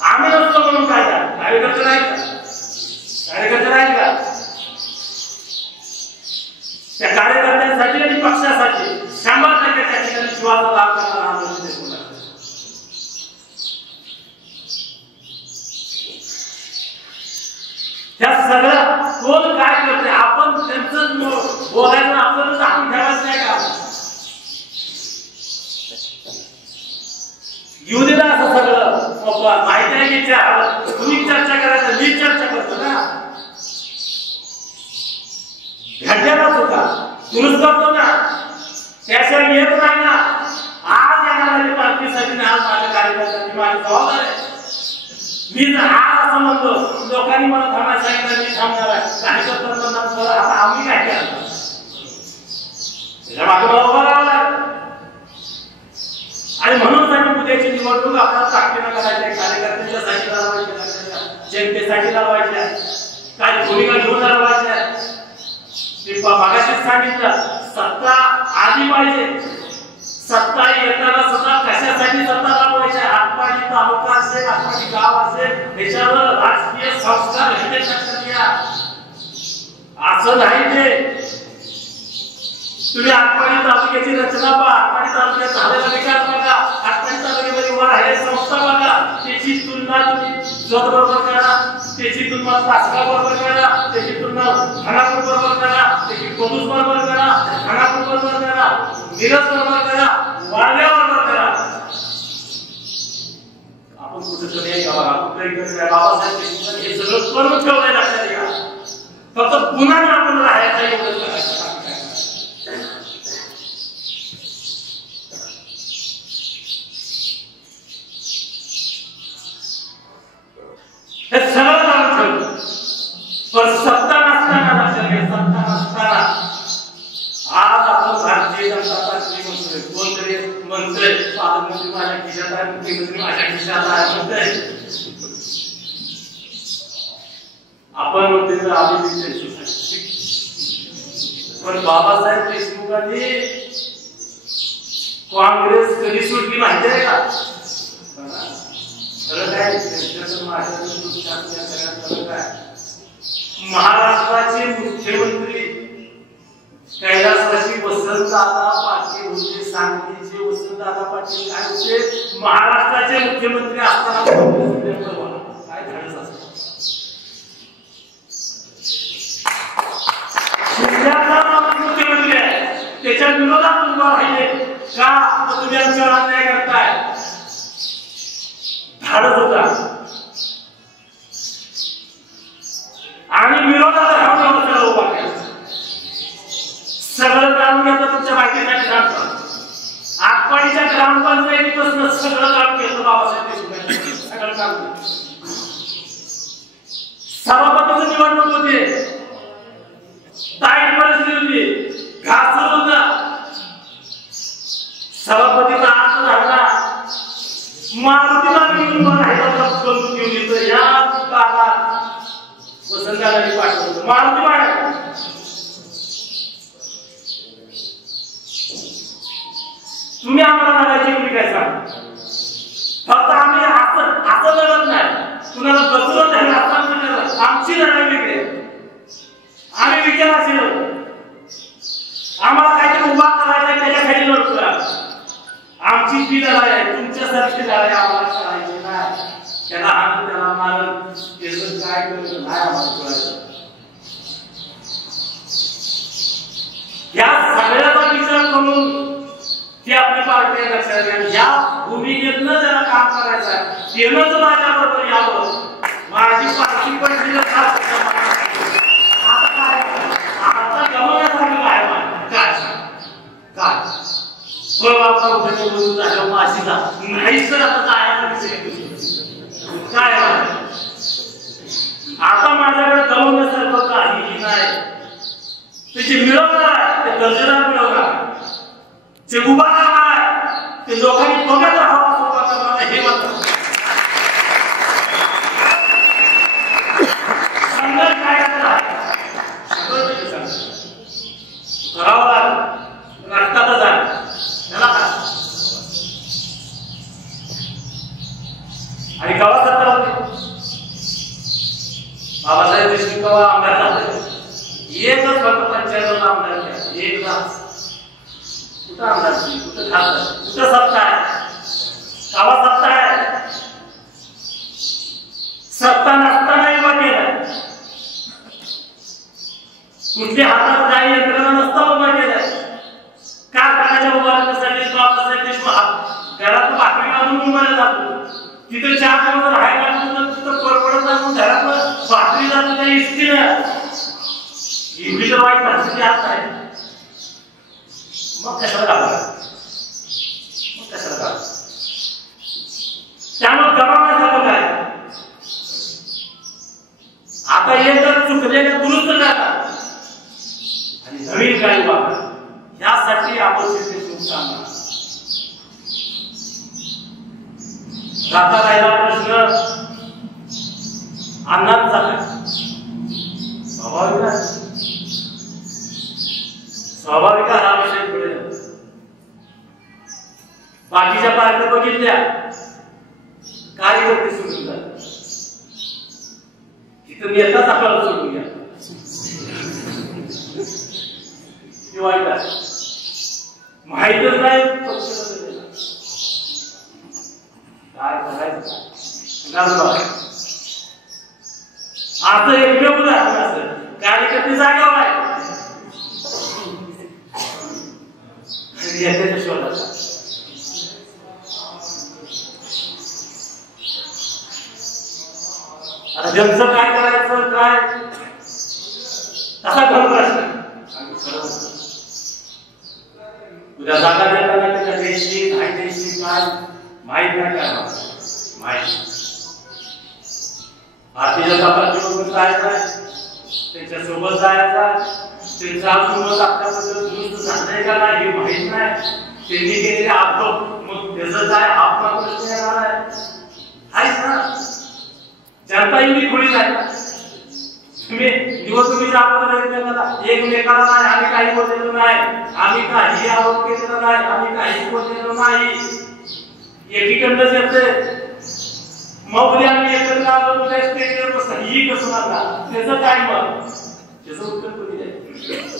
आम्ही नसतो म्हणून काय कार्यकर्ते नाही का, कार्यकर्ते नाही का, त्या कार्यकर्त्यांसाठी आणि पक्षासाठी 100% त्या ठिकाणी जीवाचा लाभ करणारा आंदोलन देशमुख आहे. त्या सगळं कोण काय करते आपण त्यांचं बोलायचं आपल्याला दाखवून ठेवायचं नाही का. येऊ दिला असं सगळं माहिती आहे की तुम्ही चर्चा करायचं, मी चर्चा करतो ना, घडल्यालाच होता दुरुस्त करतो ना, त्याशिवाय येत नाही ना. आज येणाऱ्या पार्टीसाठी आज माझ्या कार्यकर्त्यांनी माझी जबाबदारी आहे. मी आज असं म्हणतो लोकांनी मला थांबायला सांगितलं मी थांबणार आहे, कार्यकर्त्यांना आता आम्ही काय केलं त्याच्या मागे मला उभं राहावं लागेल. आणि म्हणून साठी उद्याची निवडणूक आपल्याला ताकदीनं करायची, कार्यकर्त्यांच्यासाठी लढवायच्या, जनतेसाठी लढवायच्या, काही भूमिका घेऊन लढवायच्या. ते मागाशीच सांगितलं सत्ता आली पाहिजे. सत्ता येताना सुद्धा कशासाठी सत्ता लावायच्या, आटपाडी तालुका असेल, आटपाडी गाव असेल, त्याच्यावर राजकीय संस्कार हे लक्षात घ्या. असं नाही ते तुम्ही आटपाडी तालुक्याची रचना पहा, आटपाडी तालुक्यात झालेला विकास बघा, आटपाडी तालुक्यामध्ये उभा राहिलेली संस्था बघा, त्याची तुलना तुम्ही जोध बरोबर करा, त्याची तुलना तासगाव बरोबर करा, त्याची तुलना खानापूर बरोबर करा, त्याची कोलूस बरोबर करा, खानापूर बरोबर करा, मिरज बरोबर करा, वाळव्या बरोबर करा. आपण कुठे नाही का बघा, कुठे बाबासाहेब हे सगळं करून ठेवलंय लक्षात घ्या. फक्त पुन्हा आपण राहायचं एवढं करायचं. हे सगळं जाणून ठेवलं. पण सत्ता नसताना लक्षात घ्या, सत्ता नसताना आज आपण भारतीय जनता पार्टी म्हणतोय, कोणतरी म्हणतोय पालकमंत्री माझ्या खिशात आहे, मुख्यमंत्री माझ्या खिशात आहे म्हणतोय. आपण म्हणतोय आधी पण बाबासाहेब देशमुखांनी काँग्रेस कधी सुटली माहिती आहे का. महाराष्ट्राचे मुख्यमंत्री कैलासवासी वसंतदादा पाटील होते, सांगलीचे वसंतदादा पाटील काय होते, महाराष्ट्राचे मुख्यमंत्री असताना काय झालं असतं. त्याच्या विरोधात उभा राहिले का तुम्ही आमच्यावर अन्याय करताय? धाडस होता आणि विरोधात राहून उभा केला. सगळं काम घेतलं तुमच्या माहितीसाठी सांगतो. आटपाडीच्या ग्रामपंचायतीपासून सगळं काम केलं बाबासाहेब देशमुख. सगळं काम केलं. सभापतीची निवडणूक होते, टाईट परिस्थिती होती, घासून होता. सभापतीचा अर्ज झाला, मारुतीला घेऊन राहिला बंदूक घेऊन येतो. या काळात वसंताला पाठवतो मारुती मारा. तुम्ही आम्हाला लढायची तुम्ही काय सांग. फक्त आम्ही असं लढत नाही, कुणाला बसवत नाही. आमची लढाई वेगळी आहे. आम्ही विचाराशी लढतो. आम्हाला काहीतरी उभा करायचा त्याच्यासाठी लढतो. आमची ती लढाई आहे, तुमच्यासारखी लढाई आम्हाला करायची नाही. त्याला हात त्याला मारत त्याचं काय करत नाही आम्हाला करायचं. या सगळ्याचा विचार करून ती आपली पार्टी लक्षात घ्या. या भूमिकेतनं ज्याला काम करायचं आहे तेनंच माझ्याबरोबर यावं. माझी पार्टी पण दिलं खास. आता काय आता गमवण्यासारखं काय काय काय बाबा उद्या बोलून झालं माशीचा नाहीच तर आता काय आता माझ्याकडे गमवण्यासारखं काहीही नाही. त्याची मिळवणार ते दर्जेदार मिळवणार, ते उभा करणार, ते लोकांनी बघत राहावं असं उभा करणार. हे म्हणतात संघर्ष काय करावं लागेल. रक्तातच आहे त्याला काय. आणि गावात सत्ता होती, बाबासाहेब देशमुख गावा आमदार झाले. एकच फक्त 95 आमदार केला. एकदाच कुठं आमदार कुठं खासदार कुठं सत्ता आहे. गावात सत्ता आहे. सत्ता नसताना उभा केला. कुठल्या हातात काही यंत्रणा नसता उभा केला. कारखान्याच्या उभारण्यासाठी बाबासाहेब देशमुख घरात भाकरी बांधून उभारला जातो. तिथे 4 दिवस राहायला तिथं परवडत जाऊन घरात भाकरी जातो त्या इष्टीनं. एवढी तर वाईट परिस्थिती आज आहे. मग कशाला घालणार, मग कशाला घालणार. त्यामुळे गमावण्यासारखं काय. आता एकदा चुकलेल्या दुरुस्त करा आणि नवीन काय वापरा. यासाठी आपण राहता राहिला प्रश्न अन्नाचा झाला. स्वाभाविक आहे, स्वाभाविक हा विषय पुढे. बाकीच्या पार्ट्या बघितल्या कार्यकर्ते सोडून झाले. तिथं नेताच आपल्याला सोडून घ्या. वाईट आहे, माहीतच नाही काय करायचं. आता एकमेव उदाहरण असं कार्यकर्ते जागेवर आहे शोधाचा. आता ज्यांचं काय करायचं काय तसा खरं प्रश्न. उद्या जागा देताना त्याच्या देशी नाही देशी काय माहीत नाही. काय माहिती भारतीय जनता पार्टीबरोबर जायचं, त्यांच्यासोबत जायचा, त्यांचा अजूनच आपल्याबद्दल दुरुस्त झालंय का नाही हे माहित नाही. त्यांनी केलेले आरोप मग त्याचं काय आपला प्रश्न येणार आहेच ना. जनता एवढी खोडी नाही. तुम्ही निवडणुकीच्या अगोदर एकमेकाला नाही आम्ही काही बोललेलो नाही, आम्ही काही आरोप केलेला नाही, आम्ही काही बोललेलो नाही. एकीकडनंच येते मग उद्या आम्ही एकत्र आलो स्टेजवर बसला ही कसं आला त्याचं काय मग त्याचं उत्तर कोणी द्यायचं.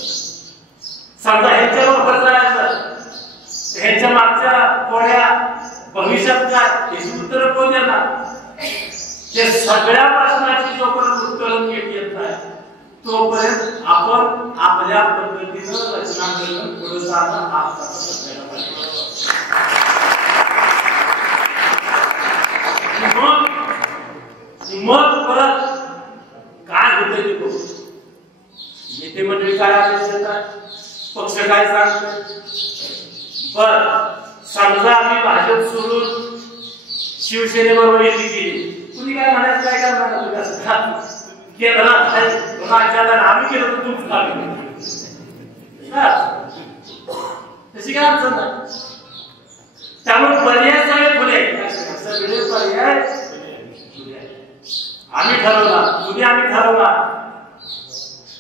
समजा ह्यांच्याबरोबर जायचं, ह्यांच्या मागच्या कोड्या भविष्यात काय याची उत्तर कोण देणार. ते सगळ्या प्रश्नाची जोपर्यंत उत्तर येत नाही तोपर्यंत आपण आपल्या पद्धतीनं रचना करणं पुढे जाणं नेते मंडळी काय आदेश देतात, पक्ष काय सांगतात. बर समजा आम्ही भाजप सोडून शिवसेनेबरोबर युती केली, तुम्ही काय म्हणायचं, काय करणार तुम्ही असं केलं ना, आम्ही केलं तर तुमचं काम तशी काय अडचण नाही. त्यामुळे पर्याय सगळे खुले, सगळे पर्याय आम्ही ठरवला, तुम्ही आम्ही ठरवला.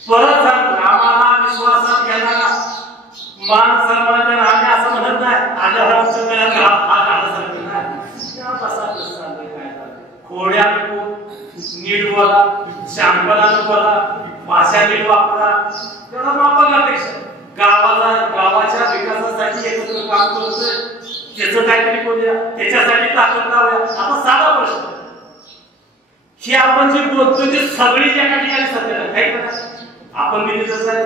परत सांगतो, आम्हाला विश्वासात घेणारा मान सन्मान आम्ही असं म्हणत नाही आल्यावर आमचं खोड्या नीट बोला, शांतपणानं बोला, भाषा नीट वापरा, तेवढा वापरण्यापेक्षा गावाच्या विकासासाठी एकत्र काम करतोय, त्याचं काहीतरी बोलूया, त्याच्यासाठी ताकद लावूया. आता साधा प्रश्न, हे आपण जे बोलतोय ते सगळी एका ठिकाणी सत्य नाही. आपण बी तिथंच आहे,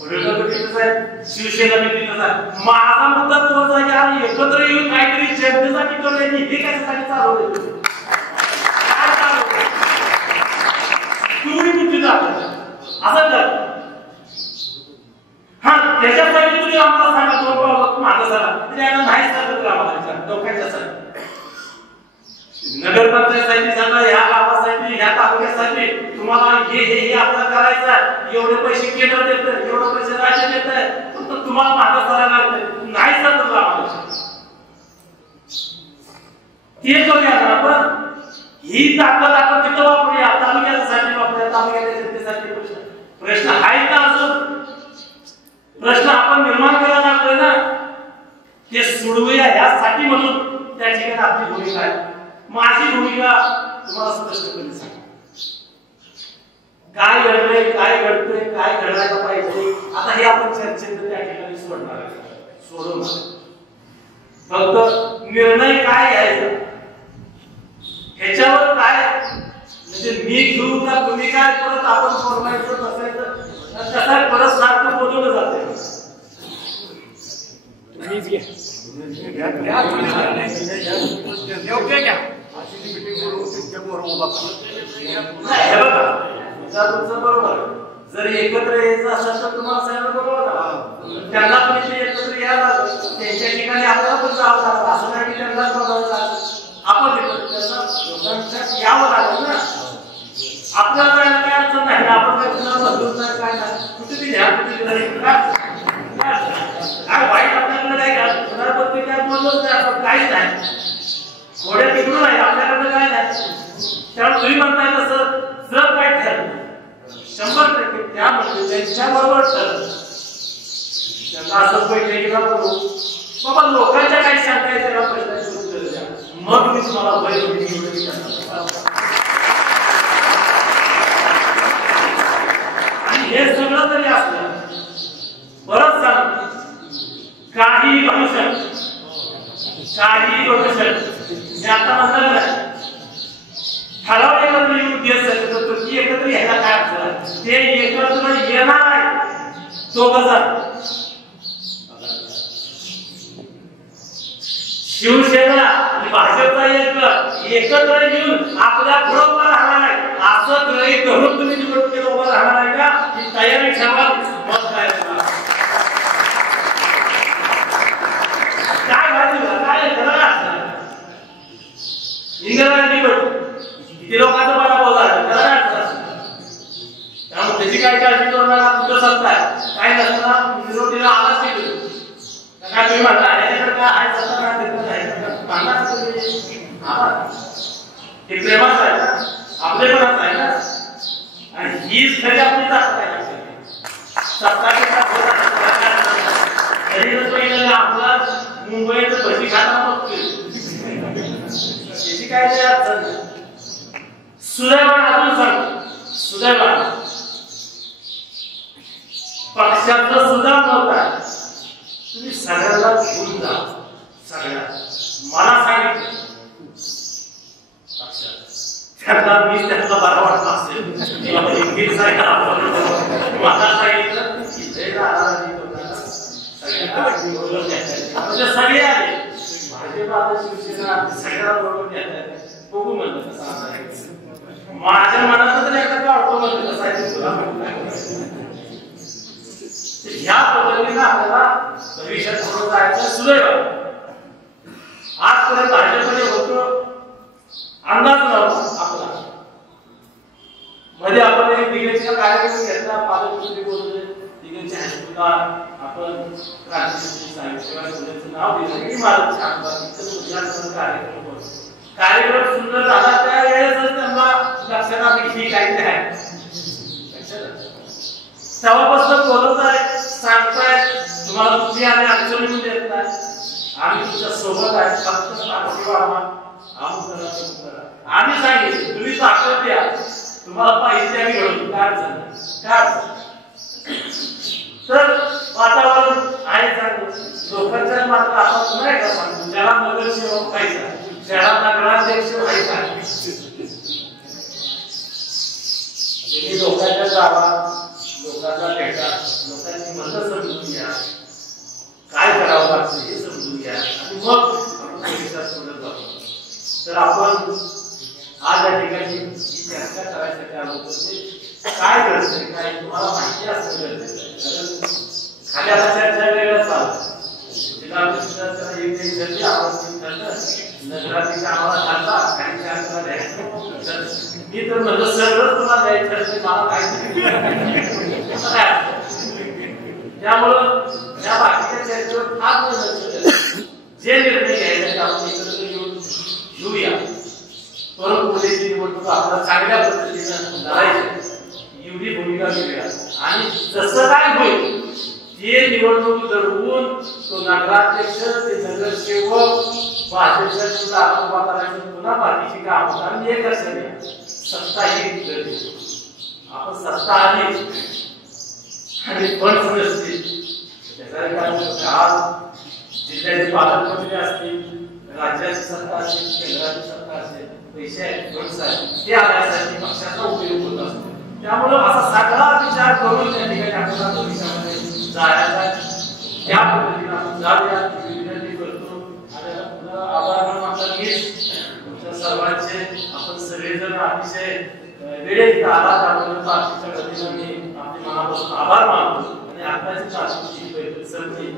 वडील बी तिथंच आहे, शिवसेना बी तिथंच आहे. माझा मुद्दा तोच आहे की आम्ही एकत्र येऊन काहीतरी जनतेसाठी करूया. हे कशासाठी चालवलंय, काय चालवलंय, तुम्ही बुद्धी चालवलं असं कर. हा त्याच्यासाठी तुम्ही आम्हाला सांगा, दोन पावलं माझं सरा त्याला नाही सांगत आम्हाला लोकांच्यासाठी, नगरपंचायतीसाठी सांगा, ह्या गावासाठी, ह्या तालुक्यासाठी तुम्हाला हे आपल्याला करायचं आहे, एवढे पैसे केंद्र देत, एवढे पैसे राज्य देत आहे, फक्त तुम्हाला मागं करायला लागतंय, नाही सांगत आम्हाला ते करूया. आपण ही ताकद आपण तिथं वापरूया, तालुक्यासाठी वापरूया, तालुक्याच्या जनतेसाठी. प्रश्न आहे का अजून, प्रश्न आपण निर्माण करायला लागतोय ना, ते सोडवूया यासाठी म्हणून त्या ठिकाणी आपली भूमिका आहे. माझी भूमिका तुम्हाला स्पष्टपणे सांग, काय घडलंय, काय घडतंय, काय घडायला पाहिजे, आता हे आपण चर्चेत त्या ठिकाणी सोडणार आहे, सोडवणार. फक्त निर्णय काय घ्यायचा ह्याच्यावर काय, म्हणजे मी घेऊ का तुम्ही काय, परत आपण फॉर्मॅटचं बसायचं तसा परत सारखं बोलवलं जाते. तुम्हीच घ्या योग्य घ्या, बरोबर. जर एकत्र यायचं असेल तर तुम्हाला सांगितलं बरोबर, त्यांना पण एकत्र यायला, त्यांच्या ठिकाणी आपल्याला पण जावं लागतं, असं नाही की त्यांना आपण त्यांना यावं लागेल ना. आपल्याला काय अडचण नाही, आपण काय कुणाला बदलून नाही, काय नाही, कुठे ती घ्या, कुठे काय वाईट आपल्याकडे काय घ्या, कुणाबद्दल काय बोललोच नाही आपण, काहीच नाही, थोड्या तिकडून आहे, आपल्याकडे काय नाही. त्यामुळे तुम्ही म्हणताय तसं जर काय ठरलं 100% त्यामध्ये त्यांच्याबरोबर ठरलं, त्यांना असं बैठकीला बोलू, बाबा लोकांच्या काही शंका आहे त्याला प्रश्नाची उत्तर द्या, मग मी तुम्हाला वय आणि हे सगळं जरी असलं, परत सांग काही घडू शकत, काही घडू शकत. मी आता म्हणलं ना, ठराव एकत्र येऊन ती एकत्र यायला काय अडचण, ते एकत्र येणार आहे दोघं जण. शिवसेना आणि भाजपचा एकत्र येऊन आपल्या पुढे उभा राहणार आहे, असं गृहीत धरून तुम्ही निवडणुकीला उभा राहणार आहे का, ही तयारी ठेवा. मत काय काय इंदिरा निवड किती लोकांचा मला बोलला, त्यामुळे त्याची काय काळजी करणार, कुठं सत्ता आहे काय नसताना विरोधीला आवाज केली काय तुम्ही म्हणता ह्याच्याकडे काय आहे, सत्ता काय देत नाही, हे प्रेमाच आहे ना, आपलेपणाच आहे ना. आणि हीच खरी आपली ताकद आहे. आपला मुंबईचं भजी खाताना त्याची काय अडचण नाही. सुदैवान अजून सांगतो, सुदैवान पक्षाचं सुद्धा मत आहे, तुम्ही सगळ्याला घेऊन जा. सगळ्या मला सांगितलं त्यांना मी त्यांना बरा वाटला असेल, मला सांगितलं सगळे आले, भाजप शिवसेना सगळ्या बरोबर बघू म्हणलं कसं माझ्या मनात तर एकदा काढतो म्हणलं कसं आहे तुला. ह्या पद्धतीने आपल्याला भविष्यात पुढे जायचं सुदैव आजपर्यंत भाजपमध्ये होतो अंदाज नव्हता आपला. मध्ये आपण एक दिग्गजचा कार्यक्रम घेतला, पालकमंत्री बोलले दिग्गज हायस्कूलला आपण क्रांती साहित्य नाव दिलं की महाराज कार्यक्रम सुंदर झाला. त्यावेळेसच त्यांना लक्षात आलं की काहीतरी आहे. तेव्हापासून बोलत आहे, सांगताय तुम्हाला तुम्ही आम्ही अडचणी देत नाही, आम्ही तुमच्या सोबत आहे, फक्त पाठीशी वाढवा, आम्ही सांगितलं तुम्ही ताकद द्या, तुम्हाला पाहिजे आम्ही घडवू. काय झालं तर वातावरण आहे चांगलं. लोकांच्या मात्र आपण नाही का सांगतो ज्याला नगरसेवक व्हायचा, ज्याला नगराध्यक्ष व्हायचा, लोकांच्या गावात लोकांना भेटा, लोकांची मतं समजून घ्या, काय करावं लागतं हे समजून घ्या आणि मग आपण भविष्यात पुढे जाऊ. तर आपण आज या ठिकाणी चर्चा करायसाठी आलो होतो. काय गरज काय तुम्हाला माहिती असणं गरजेचं आहे. खाली आता चर्चा वेगळं चालतं. नगराध्यक्ष आम्हाला चालता काही चर्चा द्यायचं. मी तर म्हणलं सगळं तुम्हाला द्यायचं मला काहीतरी. त्यामुळं या बाकीच्या चर्चेवर फार जे निर्णय घ्यायचे आपण एकत्र येऊन घेऊया. परंतु पोलीसची निवडणूक आपल्याला चांगल्या पद्धतीनं लढायची एवढी भूमिका घेऊया आणि जसं काय होईल ते निवडणूक लढवून तो नगराध्यक्ष ते नगरसेवक भाजपच्या उभा करायचं पुन्हा बाकीची काम आणि एक असं सत्ता ही आपण सत्ता आली आणि फंड नसतील त्याचा आज जिल्ह्याचे पालकमंत्री असतील, राज्याची सत्ता असेल, केंद्राची सत्ता असेल, पैसे आहेत, फंड्स आहेत, ते आणायसाठी पक्षाचा उपयोग होत असतो. त्यामुळे असा सगळा विचार करून त्या ठिकाणी आपल्याला भविष्यामध्ये जायचा त्या पद्धतीने आपण जाऊया विनंती करतो. आणि पुन्हा आभार मानतो की तुमच्या सर्वांचे आपण सगळेजण अतिशय वेळेत आला त्यामुळे पार्टीच्या वतीने मी आपले मनापासून आभार मानतो आणि आताची चाचणीची बैठक संपली.